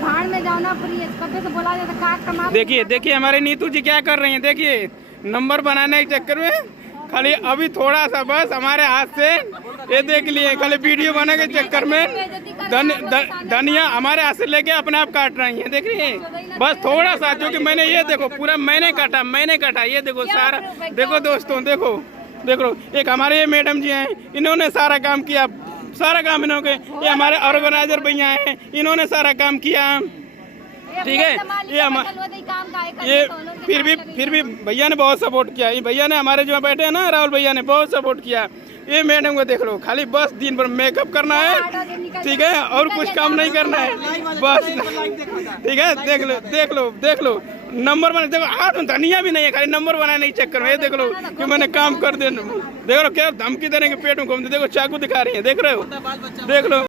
भाड़ में जाओ ना, पूरी कब्बे से बोला जाता काट कमा। देखिए देखिए हमारे नीतू जी क्या कर रही हैं, देखिए नंबर बनाने के चक्कर में खाली अभी थोड़ा सा बस हमारे हाथ से ये देख लिए, खाली वीडियो बनाने के चक्कर में धनिया हमारे हाथ से लेके अपने आप काट रही हैं। देख रही हैं बस थोड़ा सा, जो कि मैंने ये देखो पूरा मैंने काटा ये देखो सारा, देखो दोस्तों देखो देख लो। एक हमारे ये मैडम जी हैं, इन्होंने सारा काम किया, सारा काम इन्होंने, ये हमारे ऑर्गेनाइजर भैया हैं, इन्होंने सारा काम किया। ठीक है, ये फिर भी भैया ने बहुत सपोर्ट किया। ये भैया ने हमारे जो बैठे हैं ना, राहुल भैया ने बहुत सपोर्ट किया। ये मैडम को देख लो, खाली बस दिन भर मेकअप करना है, ठीक है, और कुछ काम नहीं करना है बस, ठीक है। देख लो नंबर बना, देखो हाथ में धनिया भी नहीं है, खाली नंबर बनाने के चक्कर में। ये देख लो कि मैंने काम कर दिया। देख लो क्या धमकी देने के पेट में घूमते, देखो चाकू दिखा रही है, देख रहे हो, देख लो।